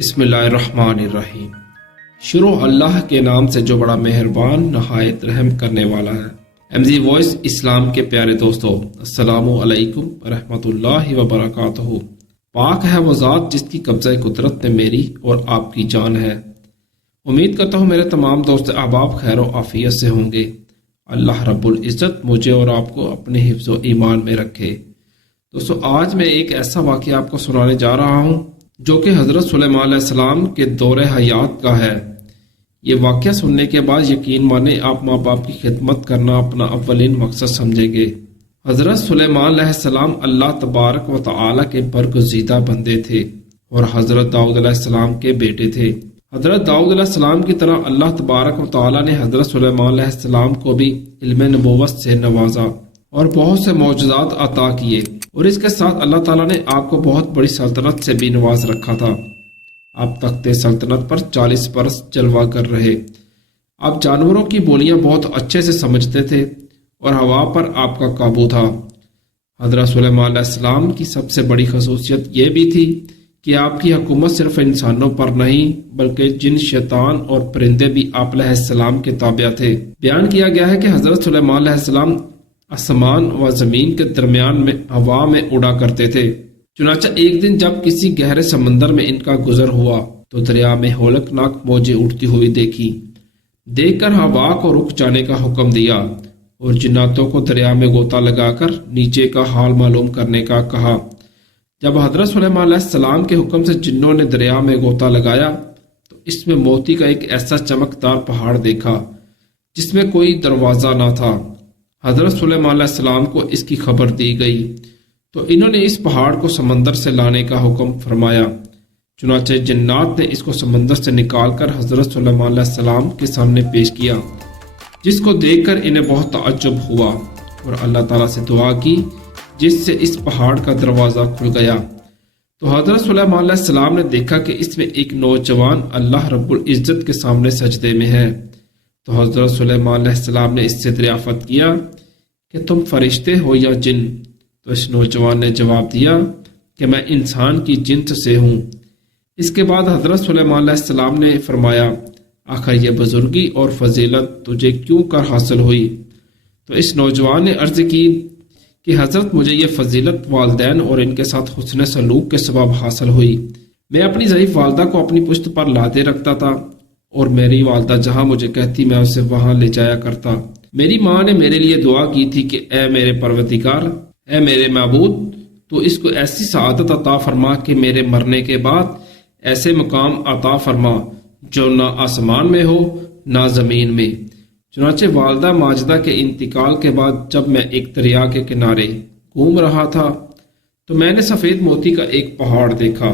بسم اللہ الرحمن الرحیم۔ شروع اللہ کے نام سے جو بڑا مہربان نہایت رحم کرنے والا ہے۔ ایم زی وائس اسلام کے پیارے دوستو، السلام علیکم ورحمۃ اللہ وبرکاتہ۔ پاک ہے وہ ذات جس کی قبضہ قدرت میں میری اور آپ کی جان ہے۔ امید کرتا ہوں میرے تمام دوست احباب خیر و عافیت سے ہوں گے۔ اللہ رب العزت مجھے اور آپ کو اپنے حفظ و ایمان میں رکھے۔ دوستو، آج میں ایک ایسا واقعہ آپ کو سنانے جا رہا ہوں جو کہ حضرت سلیمان علیہ السلام کے دور حیات کا ہے۔ یہ واقعہ سننے کے بعد یقین مانیں آپ ماں باپ کی خدمت کرنا اپنا اولین مقصد سمجھیں گے۔ حضرت سلیمان علیہ السلام اللہ تبارک و تعالی کے برگزیدہ بندے تھے اور حضرت داؤد علیہ السلام کے بیٹے تھے۔ حضرت داؤد علیہ السلام کی طرح اللہ تبارک و تعالی نے حضرت سلیمان علیہ السلام کو بھی علم نبوت سے نوازا اور بہت سے معجزات عطا کیے، اور اس کے ساتھ اللہ تعالیٰ نے آپ کو بہت بڑی سلطنت سے بھی نواز رکھا تھا۔ آپ تخت سلطنت پر 40 برس جلوہ کر رہے۔ آپ جانوروں کی بولیاں بہت اچھے سے سمجھتے تھے اور ہوا پر آپ کا قابو تھا۔ حضرت سلیمان علیہ السلام کی سب سے بڑی خصوصیت یہ بھی تھی کہ آپ کی حکومت صرف انسانوں پر نہیں بلکہ جن، شیطان اور پرندے بھی آپ علیہ السلام کے تابع تھے۔ بیان کیا گیا ہے کہ حضرت سلیمان علیہ السلام آسمان و زمین کے درمیان میں ہوا میں اڑا کرتے تھے۔ چنانچہ ایک دن جب کسی گہرے سمندر میں ان کا گزر ہوا تو دریا میں ہولکناک موجیں اٹھتی ہوئی دیکھی۔ دیکھ کر ہوا کو رک جانے کا حکم دیا اور جناتوں کو دریا میں غوطہ لگا کر نیچے کا حال معلوم کرنے کا کہا۔ جب حضرت سلیمان علیہ السلام کے حکم سے جنوں نے دریا میں غوطہ لگایا تو اس میں موتی کا ایک ایسا چمکدار پہاڑ دیکھا جس میں کوئی دروازہ نہ تھا۔ حضرت سلیمان علیہ السلام کو اس کی خبر دی گئی تو انہوں نے اس پہاڑ کو سمندر سے لانے کا حکم فرمایا۔ چنانچہ جنات نے اس کو سمندر سے نکال کر حضرت سلیمان علیہ السلام کے سامنے پیش کیا، جس کو دیکھ کر انہیں بہت تعجب ہوا اور اللہ تعالیٰ سے دعا کی، جس سے اس پہاڑ کا دروازہ کھل گیا۔ تو حضرت سلیمان علیہ السلام نے دیکھا کہ اس میں ایک نوجوان اللہ رب العزت کے سامنے سجدے میں ہے۔ تو حضرت سلیمان علیہ السلام نے اس سے دریافت کیا کہ تم فرشتے ہو یا جن؟ تو اس نوجوان نے جواب دیا کہ میں انسان کی جنس سے ہوں۔ اس کے بعد حضرت سلیمان علیہ السلام نے فرمایا، آخر یہ بزرگی اور فضیلت تجھے کیوں کر حاصل ہوئی؟ تو اس نوجوان نے عرض کی کہ حضرت مجھے یہ فضیلت والدین اور ان کے ساتھ حسن سلوک کے سبب حاصل ہوئی۔ میں اپنی ضعیف والدہ کو اپنی پشت پر لادے رکھتا تھا اور میری والدہ جہاں مجھے کہتی میں اسے وہاں لے جایا کرتا۔ میری ماں نے میرے لیے دعا کی تھی کہ اے میرے پروردگار، اے میرے معبود، تو اس کو ایسی سعادت عطا فرما کہ میرے مرنے کے بعد ایسے مقام عطا فرما جو نہ آسمان میں ہو نہ زمین میں۔ چنانچہ والدہ ماجدہ کے انتقال کے بعد جب میں ایک دریا کے کنارے گھوم رہا تھا تو میں نے سفید موتی کا ایک پہاڑ دیکھا۔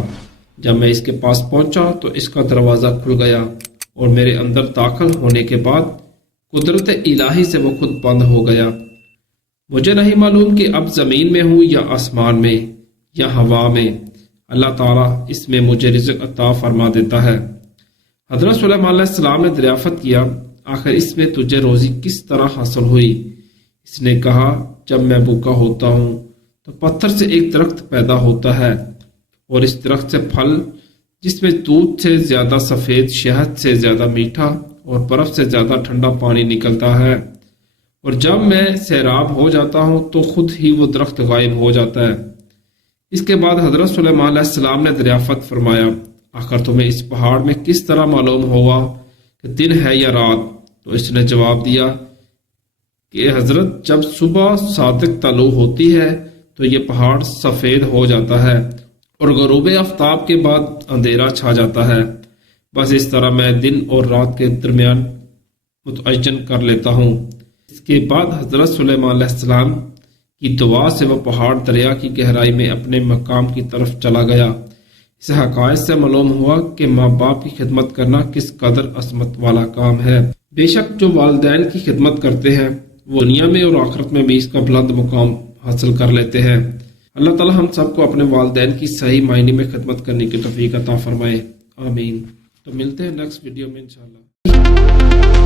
جب میں اس کے پاس پہنچا تو اس کا دروازہ کھل گیا اور میرے اندر داخل ہونے کے بعد قدرت الہی سے وہ خود بند ہو گیا۔ مجھے نہیں معلوم کہ اب زمین میں ہوں یا آسمان میں یا ہوا میں، اللہ تعالیٰ اس میں مجھے رزق عطا فرما دیتا ہے۔ حضرت سلیمان علیہ السلام نے دریافت کیا، آخر اس میں تجھے روزی کس طرح حاصل ہوئی؟ اس نے کہا، جب میں بھوکا ہوتا ہوں تو پتھر سے ایک درخت پیدا ہوتا ہے اور اس درخت سے پھل جس میں دودھ سے زیادہ سفید، شہد سے زیادہ میٹھا اور برف سے زیادہ ٹھنڈا پانی نکلتا ہے، اور جب میں سیراب ہو جاتا ہوں تو خود ہی وہ درخت غائب ہو جاتا ہے۔ اس کے بعد حضرت سلیمان علیہ السلام نے دریافت فرمایا، آخر تمہیں اس پہاڑ میں کس طرح معلوم ہوا کہ دن ہے یا رات؟ تو اس نے جواب دیا کہ حضرت جب صبح صادق طلوع ہوتی ہے تو یہ پہاڑ سفید ہو جاتا ہے اور غروب آفتاب کے بعد اندھیرا چھا جاتا ہے۔ بس اس طرح میں دن اور رات کے درمیان متعین کر لیتا ہوں۔ اس کے بعد حضرت سلیمان علیہ السلام کی دعا سے وہ پہاڑ دریا کی گہرائی میں اپنے مقام کی طرف چلا گیا۔ اس حقائق سے معلوم ہوا کہ ماں باپ کی خدمت کرنا کس قدر عظمت والا کام ہے۔ بے شک جو والدین کی خدمت کرتے ہیں وہ دنیا میں اور آخرت میں بھی اس کا بلند مقام حاصل کر لیتے ہیں۔ اللہ تعالی ہم سب کو اپنے والدین کی صحیح معنی میں خدمت کرنے کی توفیق عطا فرمائے، آمین۔ تو ملتے ہیں نیکسٹ ویڈیو میں انشاءاللہ۔